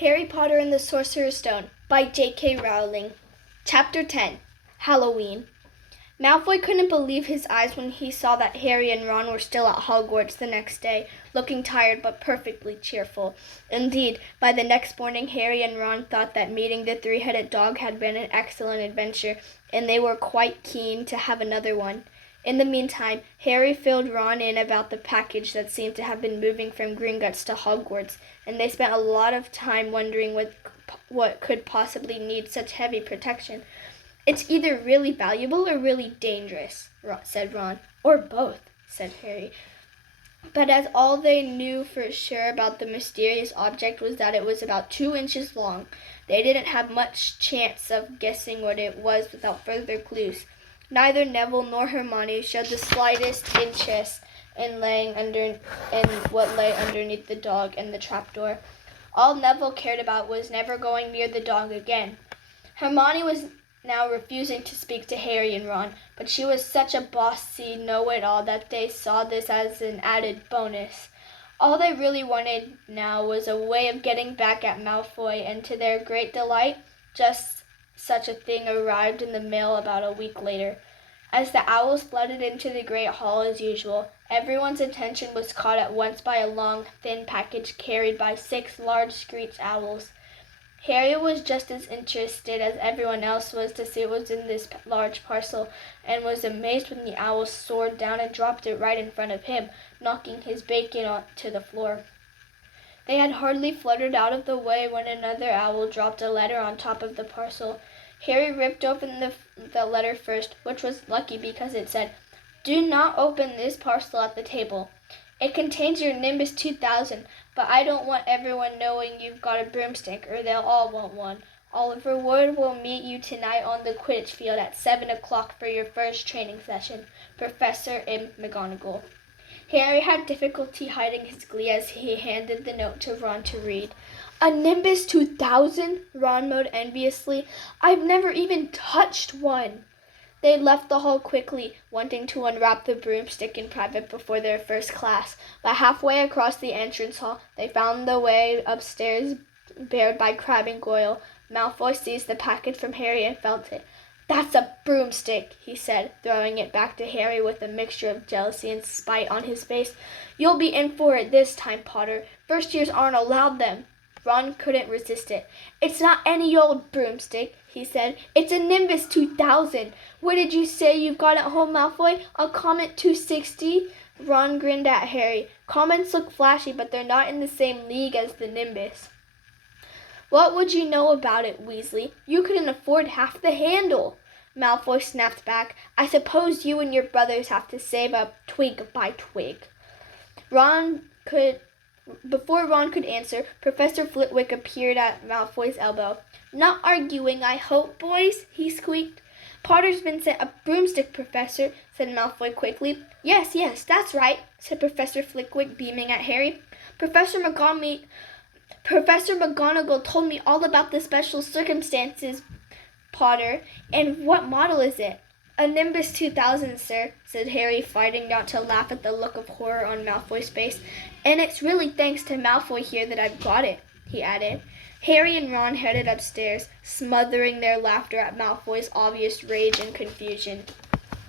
Harry Potter and the Sorcerer's Stone by J.K. Rowling. Chapter 10. Halloween. Malfoy couldn't believe his eyes when he saw that Harry and Ron were still at Hogwarts the next day, looking tired but perfectly cheerful. Indeed, by the next morning, Harry and Ron thought that meeting the three-headed dog had been an excellent adventure, and they were quite keen to have another one. In the meantime, Harry filled Ron in about the package that seemed to have been moving from Gringotts to Hogwarts, and they spent a lot of time wondering what could possibly need such heavy protection. "It's either really valuable or really dangerous," said Ron. "Or both," said Harry. But as all they knew for sure about the mysterious object was that it was about 2 inches long, they didn't have much chance of guessing what it was without further clues. Neither Neville nor Hermione showed the slightest interest in what lay underneath the dog and the trapdoor. All Neville cared about was never going near the dog again. Hermione was now refusing to speak to Harry and Ron, but she was such a bossy know-it-all that they saw this as an added bonus. All they really wanted now was a way of getting back at Malfoy, and to their great delight, just such a thing arrived in the mail about a week later. As the owls flooded into the great hall as usual, everyone's attention was caught at once by a long, thin package carried by 6 large screech owls. Harry was just as interested as everyone else was to see what was in this large parcel, and was amazed when the owls soared down and dropped it right in front of him, knocking his bacon onto the floor. They had hardly fluttered out of the way when another owl dropped a letter on top of the parcel. Harry ripped open the letter first, which was lucky because it said, "Do not open this parcel at the table. It contains your Nimbus 2000, but I don't want everyone knowing you've got a broomstick, or they'll all want one. Oliver Wood will meet you tonight on the Quidditch field at 7 o'clock for your first training session. Professor M. McGonagall." Harry had difficulty hiding his glee as he handed the note to Ron to read. "A Nimbus 2000? Ron moaned enviously. "I've never even touched one." They left the hall quickly, wanting to unwrap the broomstick in private before their first class, but halfway across the entrance hall, they found the way upstairs barred by Crabbe and Goyle. Malfoy seized the package from Harry and felt it. "That's a broomstick," he said, throwing it back to Harry with a mixture of jealousy and spite on his face. "You'll be in for it this time, Potter. First years aren't allowed them." Ron couldn't resist it. "It's not any old broomstick," he said. "It's a Nimbus 2000. What did you say you've got at home, Malfoy? A Comet 260? Ron grinned at Harry. "Comets look flashy, but they're not in the same league as the Nimbus." "What would you know about it, Weasley? You couldn't afford half the handle." Malfoy snapped back. "I suppose you and your brothers have to save up twig by twig." Before Ron could answer, Professor Flitwick appeared at Malfoy's elbow. "Not arguing, I hope, boys?" he squeaked. "Potter's been sent a broomstick, Professor," said Malfoy quickly. Yes, that's right," said Professor Flitwick, beaming at Harry. Professor McGonagall told me all about the special circumstances, Potter. And what model is it?" "A Nimbus 2000, sir," said Harry, fighting not to laugh at the look of horror on Malfoy's face. "And it's really thanks to Malfoy here that I've got it," he added. Harry and Ron headed upstairs, smothering their laughter at Malfoy's obvious rage and confusion.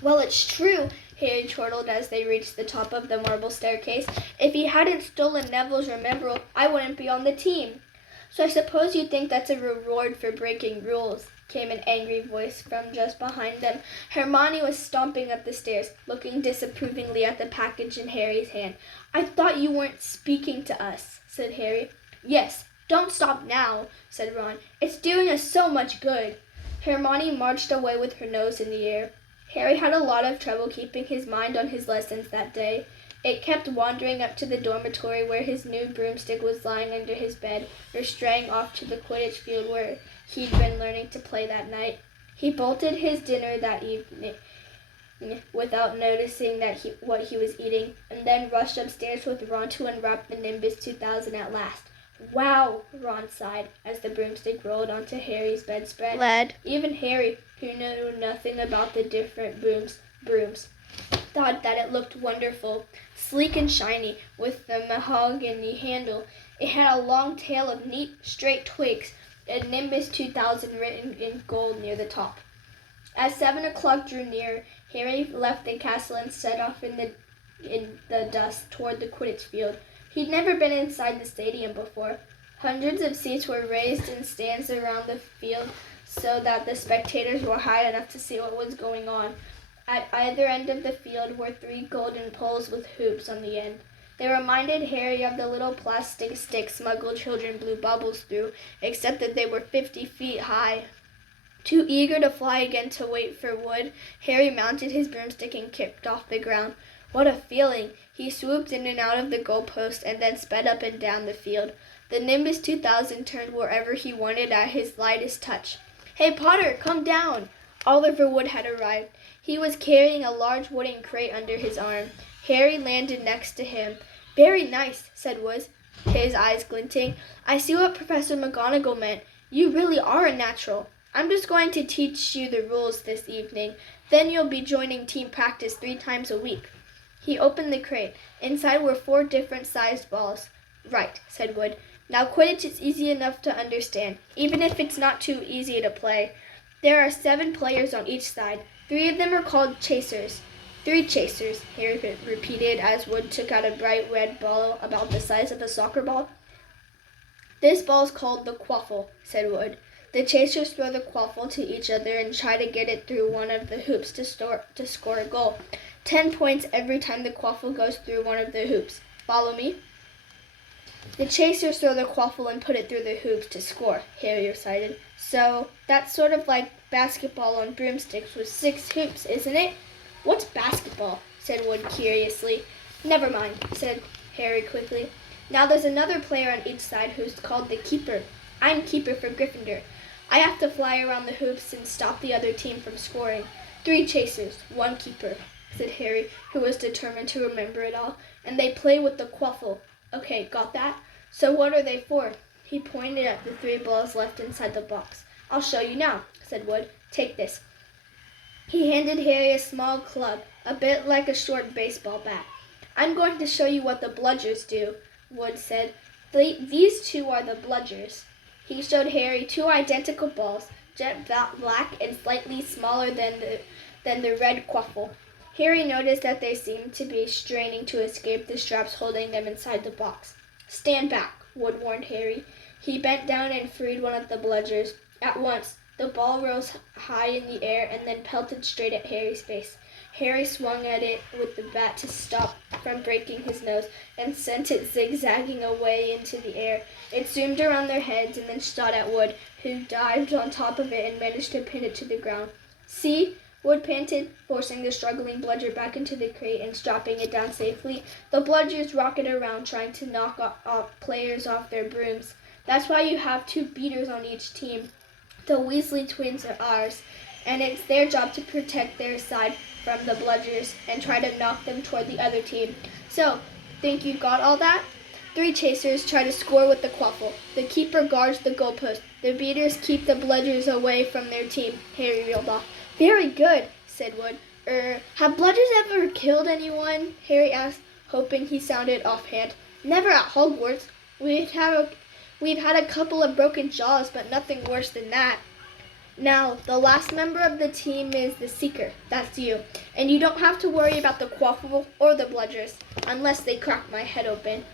"Well, it's true," Harry chortled as they reached the top of the marble staircase. "If he hadn't stolen Neville's Remembrall, I wouldn't be on the team." "So I suppose you think that's a reward for breaking rules," came an angry voice from just behind them. Hermione was stomping up the stairs, looking disapprovingly at the package in Harry's hand. "I thought you weren't speaking to us," said Harry. "Yes, don't stop now," said Ron. "It's doing us so much good." Hermione marched away with her nose in the air. Harry had a lot of trouble keeping his mind on his lessons that day. It kept wandering up to the dormitory where his new broomstick was lying under his bed, or straying off to the Quidditch field where he'd been learning to play that night. He bolted his dinner that evening without noticing what he was eating, and then rushed upstairs with Ron to unwrap the Nimbus 2000 at last. "Wow," Ron sighed as the broomstick rolled onto Harry's bedspread. Led. Even Harry, who knew nothing about the different brooms, thought that it looked wonderful, sleek and shiny, with the mahogany handle. It had a long tail of neat, straight twigs and Nimbus 2000 written in gold near the top. As 7 o'clock drew near, Harry left the castle and set off in the dusk toward the Quidditch field. He'd never been inside the stadium before. Hundreds of seats were raised in stands around the field so that the spectators were high enough to see what was going on. At either end of the field were 3 golden poles with hoops on the end. They reminded Harry of the little plastic sticks smuggled children blew bubbles through, except that they were 50 feet high. Too eager to fly again to wait for wood, Harry mounted his broomstick and kicked off the ground. What a feeling! He swooped in and out of the goalpost and then sped up and down the field. The Nimbus 2000 turned wherever he wanted at his lightest touch. "Hey, Potter, come down!" Oliver Wood had arrived. He was carrying a large wooden crate under his arm. Harry landed next to him. "Very nice," said Wood, his eyes glinting. "I see what Professor McGonagall meant. You really are a natural. I'm just going to teach you the rules this evening. Then you'll be joining team practice 3 times a week." He opened the crate. Inside were 4 different-sized balls. "Right," said Wood. "Now Quidditch is easy enough to understand, even if it's not too easy to play. There are 7 players on each side. 3 of them are called chasers." 3 chasers," Harry repeated as Wood took out a bright red ball about the size of a soccer ball. "This ball's called the quaffle," said Wood. "The chasers throw the quaffle to each other and try to get it through one of the hoops to score a goal. 10 points every time the quaffle goes through one of the hoops. Follow me?" "The chasers throw the quaffle and put it through the hoops to score," Harry recited. "So that's sort of like basketball on broomsticks with 6 hoops, isn't it?" "What's basketball?" said Wood curiously. "Never mind," said Harry quickly. "Now there's another player on each side who's called the keeper. I'm keeper for Gryffindor. I have to fly around the hoops and stop the other team from scoring. 3 chasers, 1 keeper," said Harry, who was determined to remember it all. "And they play with the quaffle. Okay, got that? So what are they for?" He pointed at the 3 balls left inside the box. "I'll show you now," said Wood. "Take this." He handed Harry a small club, a bit like a short baseball bat. "I'm going to show you what the bludgers do," Wood said. "These 2 are the bludgers." He showed Harry 2 identical balls, jet black and slightly smaller than the red quaffle. Harry noticed that they seemed to be straining to escape the straps holding them inside the box. "Stand back," Wood warned Harry. He bent down and freed one of the bludgers. At once, the ball rose high in the air and then pelted straight at Harry's face. Harry swung at it with the bat to stop from breaking his nose and sent it zigzagging away into the air. It zoomed around their heads and then shot at Wood, who dived on top of it and managed to pin it to the ground. "See?" Wood panted, forcing the struggling bludger back into the crate and strapping it down safely. "The bludgers rocket around trying to knock players off their brooms. That's why you have 2 beaters on each team. The Weasley twins are ours, and it's their job to protect their side from the bludgers and try to knock them toward the other team. So, think you got all that?" 3 chasers try to score with the quaffle. The keeper guards the goalpost. The beaters keep the bludgers away from their team," Harry reeled off. "Very good," said Wood. Have bludgers ever killed anyone?" Harry asked, hoping he sounded offhand. "Never at Hogwarts. We've had a couple of broken jaws, but nothing worse than that. Now, the last member of the team is the Seeker. That's you. And you don't have to worry about the quaffle or the bludgers, unless they crack my head open.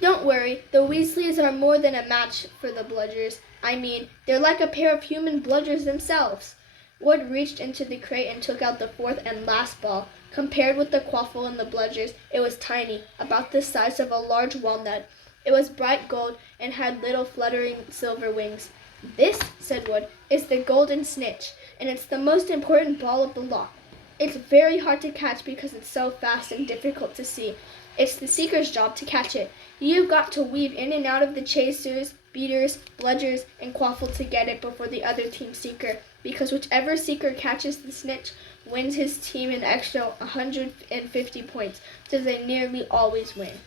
Don't worry, the Weasleys are more than a match for the bludgers. I mean, they're like a pair of human bludgers themselves." Wood reached into the crate and took out the 4th and last ball. Compared with the quaffle and the bludgers, it was tiny, about the size of a large walnut. It was bright gold and had little fluttering silver wings. "This," said Wood, "is the golden snitch, and it's the most important ball of the lot. It's very hard to catch because it's so fast and difficult to see. It's the Seeker's job to catch it. You've got to weave in and out of the chasers, beaters, bludgers, and quaffle to get it before the other team's Seeker, because whichever Seeker catches the snitch wins his team an extra 150 points, so they nearly always win.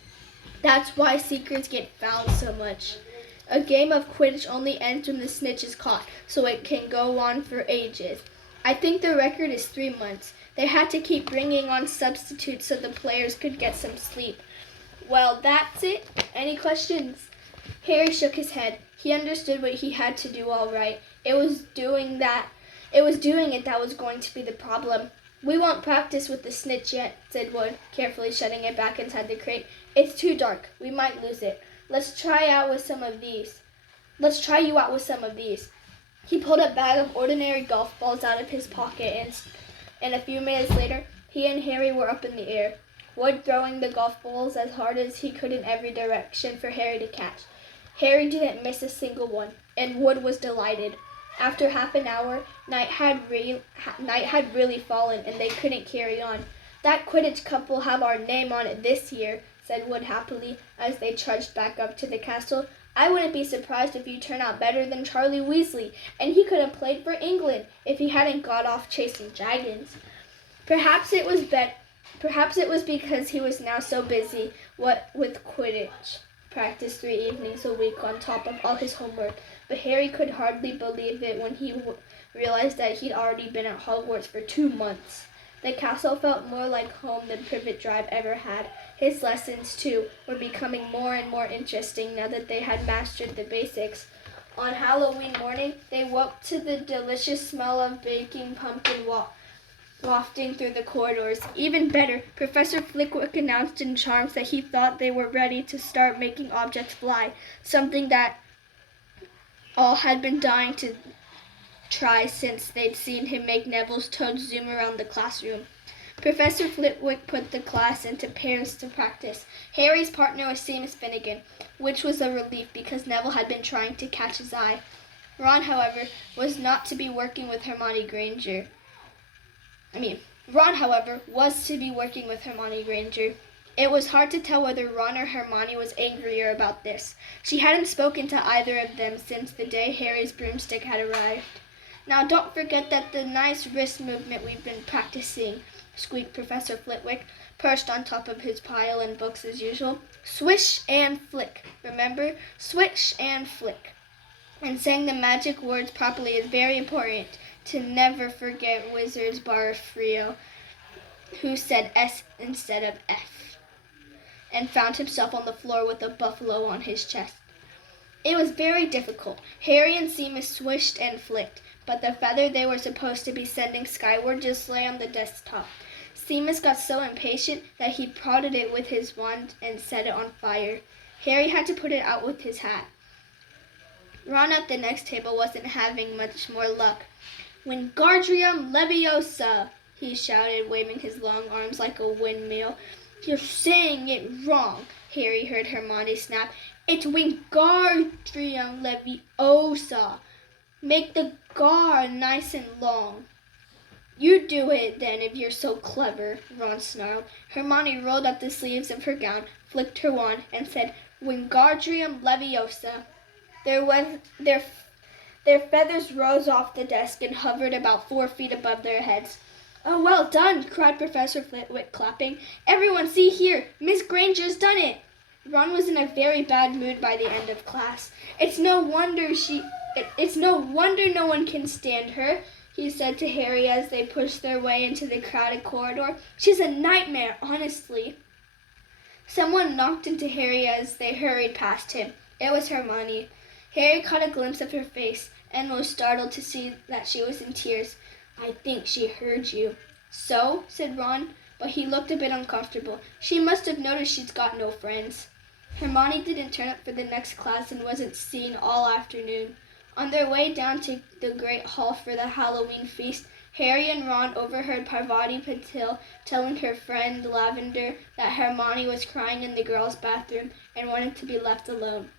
That's why Seekers get fouled so much. A game of Quidditch only ends when the snitch is caught, so it can go on for ages. I think the record is 3 months. They had to keep bringing on substitutes so the players could get some sleep. Well, that's it. Any questions?" Harry shook his head. He understood what he had to do all right. It was doing it that was going to be the problem. We won't practice with the snitch yet, said Wood, carefully shutting it back inside the crate. It's too dark. We might lose it. Let's try you out with some of these. He pulled a bag of ordinary golf balls out of his pocket, and a few minutes later, he and Harry were up in the air, Wood throwing the golf balls as hard as he could in every direction for Harry to catch. Harry didn't miss a single one, and Wood was delighted. After half an hour, night had really fallen, and they couldn't carry on. That Quidditch Cup will have our name on it this year, said Wood happily, as they trudged back up to the castle. I wouldn't be surprised if you turn out better than Charlie Weasley, and he could have played for England if he hadn't got off chasing dragons. Perhaps it was because he was now so busy with Quidditch practice 3 evenings a week on top of all his homework, but Harry could hardly believe it when he realized that he'd already been at Hogwarts for 2 months. The castle felt more like home than Privet Drive ever had. His lessons, too, were becoming more and more interesting now that they had mastered the basics. On Halloween morning, they woke to the delicious smell of baking pumpkin wafting through the corridors. Even better, Professor Flitwick announced in charms that he thought they were ready to start making objects fly, something that all had been dying to try since they'd seen him make Neville's toad zoom around the classroom. Professor Flitwick put the class into pairs to practice. Harry's partner was Seamus Finnegan, which was a relief because Neville had been trying to catch his eye. Ron, however, was to be working with Hermione Granger. It was hard to tell whether Ron or Hermione was angrier about this. She hadn't spoken to either of them since the day Harry's broomstick had arrived. Now don't forget that the nice wrist movement we've been practicing, squeaked Professor Flitwick, perched on top of his pile and books as usual. Swish and flick, remember? Swish and flick. And saying the magic words properly is very important. To never forget Wizard's Barfrio, who said S instead of F, and found himself on the floor with a buffalo on his chest. It was very difficult. Harry and Seamus swished and flicked, but the feather they were supposed to be sending skyward just lay on the desktop. Seamus got so impatient that he prodded it with his wand and set it on fire. Harry had to put it out with his hat. Ron at the next table wasn't having much more luck. Wingardium Leviosa, he shouted, waving his long arms like a windmill. You're saying it wrong, Harry heard Hermione snap. It's Wingardium Leviosa. Make the gar nice and long. You do it, then, if you're so clever, Ron snarled. Hermione rolled up the sleeves of her gown, flicked her wand, and said, Wingardium Leviosa. Their feathers rose off the desk and hovered about 4 feet above their heads. Oh, well done, cried Professor Flitwick, clapping. Everyone, see here, Miss Granger's done it. Ron was in a very bad mood by the end of class. It's no wonder no one can stand her, he said to Harry as they pushed their way into the crowded corridor. She's a nightmare, honestly. Someone knocked into Harry as they hurried past him. It was Hermione. Harry caught a glimpse of her face and was startled to see that she was in tears. I think she heard you. So, said Ron, but he looked a bit uncomfortable. She must have noticed she's got no friends. Hermione didn't turn up for the next class and wasn't seen all afternoon. On their way down to the Great Hall for the Halloween feast, Harry and Ron overheard Parvati Patil telling her friend Lavender that Hermione was crying in the girls' bathroom and wanted to be left alone.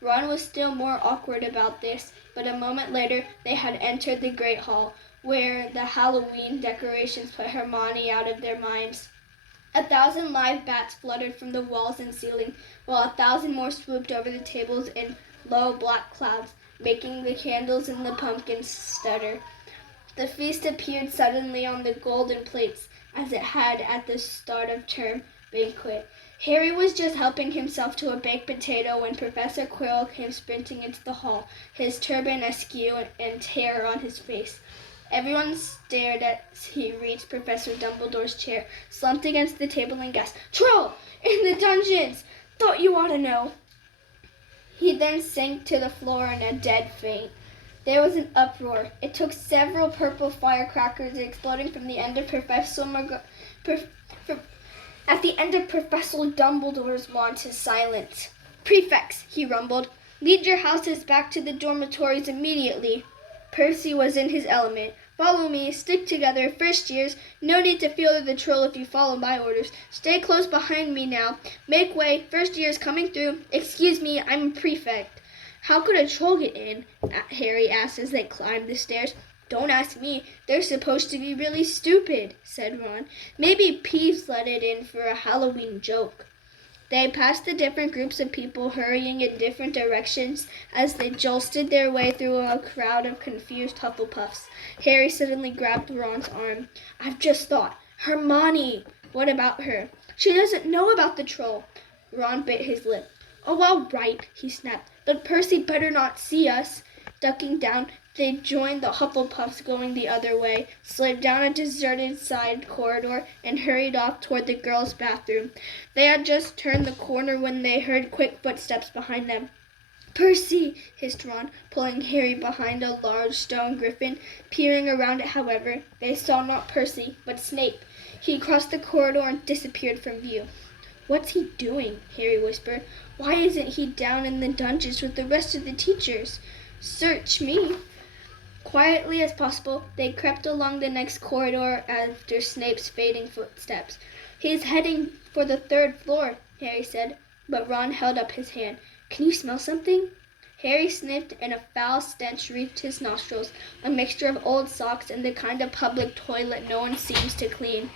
Ron was still more awkward about this, but a moment later they had entered the Great Hall, where the Halloween decorations put Hermione out of their minds. 1,000 live bats fluttered from the walls and ceiling, while 1,000 more swooped over the tables in low black clouds, making the candles and the pumpkins stutter. The feast appeared suddenly on the golden plates, as it had at the start of term banquet. Harry was just helping himself to a baked potato when Professor Quirrell came sprinting into the hall, his turban askew and terror on his face. Everyone stared as he reached Professor Dumbledore's chair, slumped against the table, and gasped, Troll! In the dungeons! Thought you ought to know. He then sank to the floor in a dead faint. There was an uproar. It took several purple firecrackers exploding from the end of at the end of Professor Dumbledore's wand to silence. "Prefects," he rumbled, "lead your houses back to the dormitories immediately." Percy was in his element. "Follow me. Stick together. First years. No need to feel the troll if you follow my orders. Stay close behind me now. Make way. First years coming through. Excuse me, I'm a prefect." "How could a troll get in?" Harry asked as they climbed the stairs. "Don't ask me. They're supposed to be really stupid," said Ron. "Maybe Peeves let it in for a Halloween joke." They passed the different groups of people hurrying in different directions as they jolted their way through a crowd of confused Hufflepuffs. Harry suddenly grabbed Ron's arm. "I've just thought. Hermione!" "What about her?" "She doesn't know about the troll." Ron bit his lip. "Oh, all right," he snapped. "But Percy better not see us." Ducking down, they joined the Hufflepuffs going the other way, slid down a deserted side corridor, and hurried off toward the girls' bathroom. They had just turned the corner when they heard quick footsteps behind them. "Percy!" hissed Ron, pulling Harry behind a large stone griffin. Peering around it, however, they saw not Percy, but Snape. He crossed the corridor and disappeared from view. "What's he doing?" Harry whispered. "Why isn't he down in the dungeons with the rest of the teachers?" "Search me." Quietly as possible, they crept along the next corridor after Snape's fading footsteps. "He's heading for the 3rd floor," Harry said, but Ron held up his hand. "Can you smell something?" Harry sniffed, and a foul stench reached his nostrils, a mixture of old socks and the kind of public toilet no one seems to clean.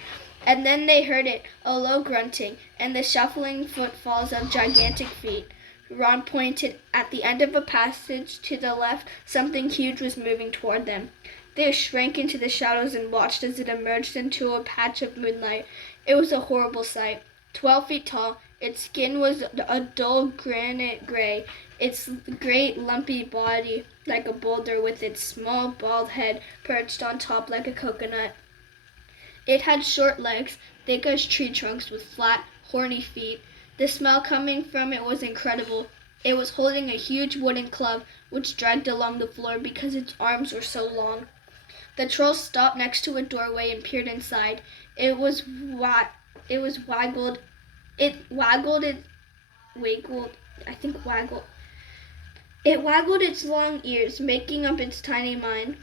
And then they heard it, a low grunting, and the shuffling footfalls of gigantic feet. Ron pointed. At the end of a passage to the left, something huge was moving toward them. They shrank into the shadows and watched as it emerged into a patch of moonlight. It was a horrible sight. 12 feet tall, its skin was a dull granite gray, its great lumpy body like a boulder with its small bald head perched on top like a coconut. It had short legs, thick as tree trunks, with flat, horny feet. The smell coming from it was incredible. It was holding a huge wooden club, which dragged along the floor because its arms were so long. The troll stopped next to a doorway and peered inside. It waggled its long ears, making up its tiny mind,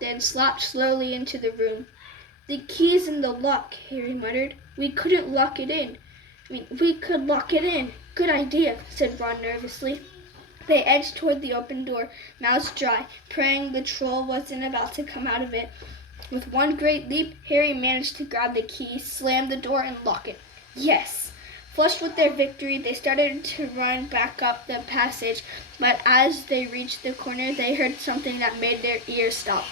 then slopped slowly into the room. "The key's in the lock," Harry muttered. "We couldn't lock it in." We could lock it in. Good idea," said Ron nervously. They edged toward the open door, mouths dry, praying the troll wasn't about to come out of it. With one great leap, Harry managed to grab the key, slam the door, and lock it. Yes! Flushed with their victory, they started to run back up the passage, but as they reached the corner, they heard something that made their ears stop.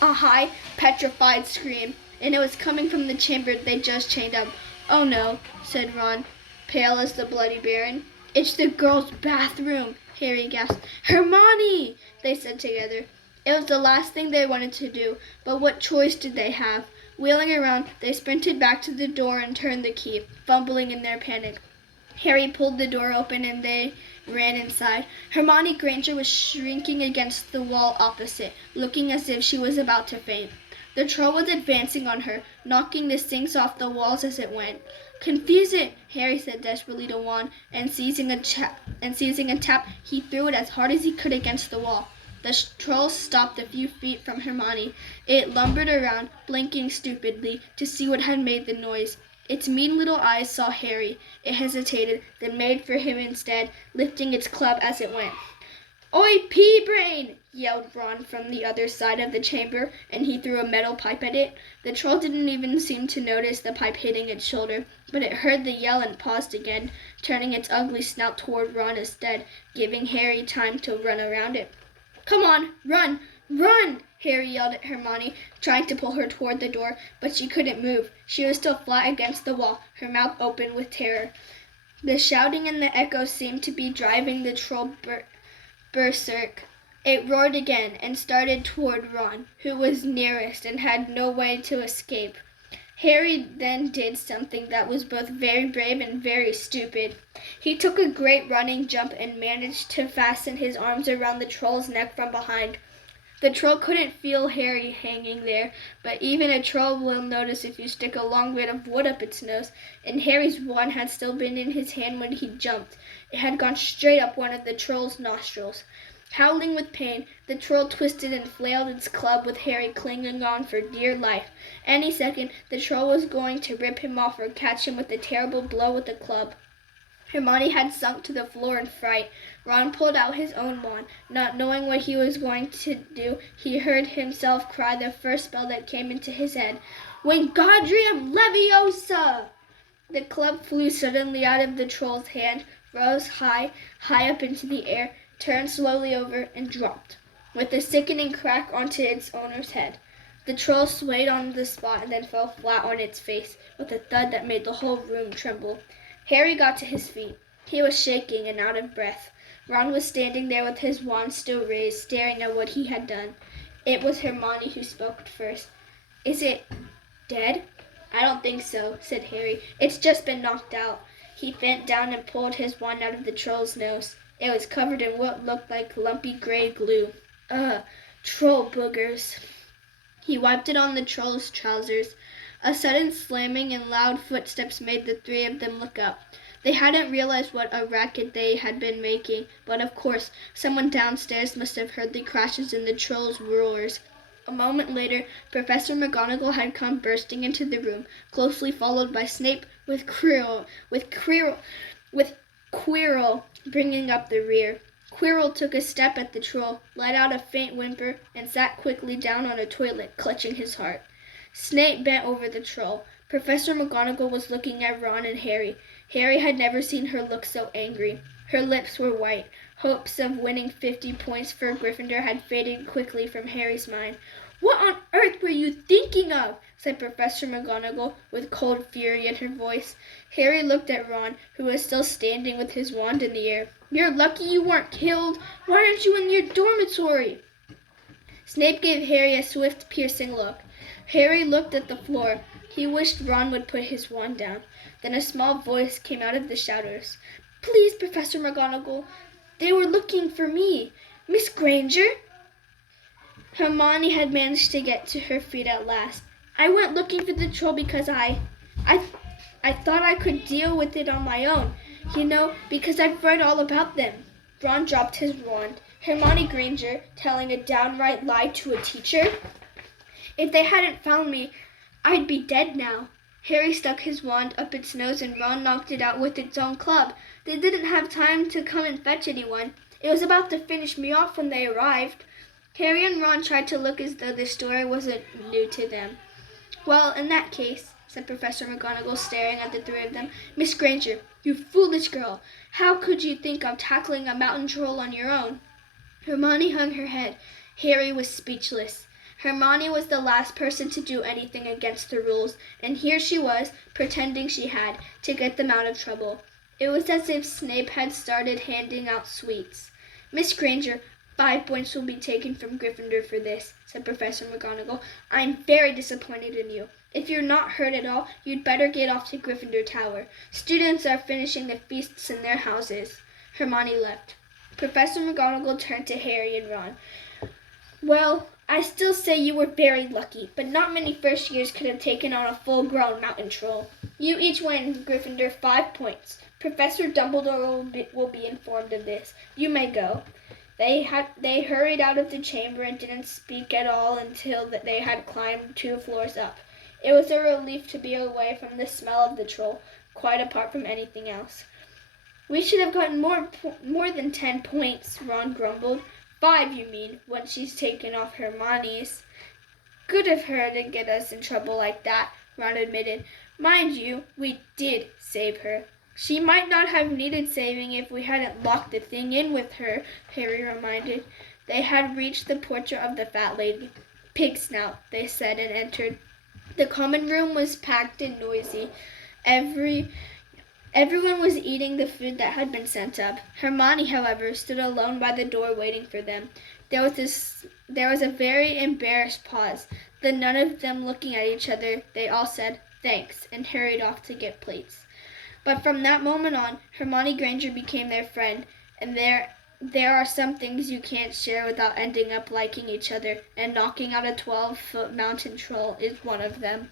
A high, petrified scream, and it was coming from the chamber they just chained up. "Oh no," said Ron, pale as the Bloody Baron. "It's the girls' bathroom," Harry gasped. "Hermione!" they said together. It was the last thing they wanted to do, but what choice did they have? Wheeling around, they sprinted back to the door and turned the key, fumbling in their panic. Harry pulled the door open and they ran inside. Hermione Granger was shrinking against the wall opposite, looking as if she was about to faint. The troll was advancing on her, knocking the sinks off the walls as it went. "Confuse it," Harry said desperately to Wand, and seizing a tap, he threw it as hard as he could against the wall. The troll stopped a few feet from Hermione. It lumbered around, blinking stupidly, to see what had made the noise. Its mean little eyes saw Harry. It hesitated, then made for him instead, lifting its club as it went. "Oi, pea-brain!" yelled Ron from the other side of the chamber, and he threw a metal pipe at it. The troll didn't even seem to notice the pipe hitting its shoulder, but it heard the yell and paused again, turning its ugly snout toward Ron instead, giving Harry time to run around it. "Come on, run! Run!" Harry yelled at Hermione, trying to pull her toward the door, but she couldn't move. She was still flat against the wall, her mouth open with terror. The shouting and the echoes seemed to be driving the troll berserk. It roared again and started toward Ron, who was nearest and had no way to escape. Harry then did something that was both very brave and very stupid. He took a great running jump and managed to fasten his arms around the troll's neck from behind. The troll couldn't feel Harry hanging there, but even a troll will notice if you stick a long bit of wood up its nose, and Harry's wand had still been in his hand when he jumped. It had gone straight up one of the troll's nostrils. Howling with pain, the troll twisted and flailed its club with Harry clinging on for dear life. Any second, the troll was going to rip him off or catch him with a terrible blow with the club. Hermione had sunk to the floor in fright. Ron pulled out his own wand. Not knowing what he was going to do, he heard himself cry the first spell that came into his head. Wingardium Leviosa! The club flew suddenly out of the troll's hand, rose high up into the air, turned slowly over, and dropped, with a sickening crack onto its owner's head. The troll swayed on the spot and then fell flat on its face, with a thud that made the whole room tremble. Harry got to his feet. He was shaking and out of breath. Ron was standing there with his wand still raised, staring at what he had done. It was Hermione who spoke first. "Is it dead?" "I don't think so," said Harry. "It's just been knocked out." He bent down and pulled his wand out of the troll's nose. It was covered in what looked like lumpy gray glue. Ugh, troll boogers. He wiped it on the troll's trousers. A sudden slamming and loud footsteps made the three of them look up. They hadn't realized what a racket they had been making, but of course, someone downstairs must have heard the crashes and the troll's roars. A moment later, Professor McGonagall had come bursting into the room, closely followed by Snape with Quirrell bringing up the rear. Quirrell took a step at the troll, let out a faint whimper, and sat quickly down on a toilet, clutching his heart. Snape bent over the troll. Professor McGonagall was looking at Ron and Harry. Harry had never seen her look so angry. Her lips were white. Hopes of winning 50 points for Gryffindor had faded quickly from Harry's mind. "What on earth were you thinking of?" said Professor McGonagall, with cold fury in her voice. Harry looked at Ron, who was still standing with his wand in the air. "You're lucky you weren't killed. Why aren't you in your dormitory?" Snape gave Harry a swift, piercing look. Harry looked at the floor. He wished Ron would put his wand down. Then a small voice came out of the shadows. "Please, Professor McGonagall, they were looking for me. Miss Granger?" Hermione had managed to get to her feet at last. "I went looking for the troll because I thought I could deal with it on my own. You know, because I've read all about them." Ron dropped his wand. Hermione Granger telling a downright lie to a teacher? "If they hadn't found me, I'd be dead now." Harry stuck his wand up its nose and Ron knocked it out with its own club. "They didn't have time to come and fetch anyone. It was about to finish me off when they arrived." Harry and Ron tried to look as though the story wasn't new to them. "Well, in that case," said Professor McGonagall, staring at the three of them, "Miss Granger, you foolish girl! How could you think of tackling a mountain troll on your own?" Hermione hung her head. Harry was speechless. Hermione was the last person to do anything against the rules, and here she was, pretending she had, to get them out of trouble. It was as if Snape had started handing out sweets. "Miss Granger, 5 points will be taken from Gryffindor for this," said Professor McGonagall. "I'm very disappointed in you. If you're not hurt at all, you'd better get off to Gryffindor Tower. Students are finishing the feasts in their houses." Hermione left. Professor McGonagall turned to Harry and Ron. "Well, I still say you were very lucky, but not many first years could have taken on a full-grown mountain troll. You each win Gryffindor 5 points. Professor Dumbledore will be informed of this. You may go." They hurried out of the chamber and didn't speak at all until they had climbed 2 floors up. It was a relief to be away from the smell of the troll, quite apart from anything else. "We should have gotten more than 10 points, Ron grumbled. 5, you mean, once she's taken off Hermione's." "Good of her to get us in trouble like that," Ron admitted. "Mind you, we did save her." "She might not have needed saving if we hadn't locked the thing in with her," Harry reminded. They had reached the portrait of the fat lady. "Pig snout," they said, and entered. The common room was packed and noisy. Everyone was eating the food that had been sent up. Hermione, however, stood alone by the door waiting for them. There was a very embarrassed pause. Then, none of them looking at each other, they all said, "Thanks," and hurried off to get plates. But from that moment on, Hermione Granger became their friend, and there are some things you can't share without ending up liking each other, and knocking out a 12-foot mountain troll is one of them.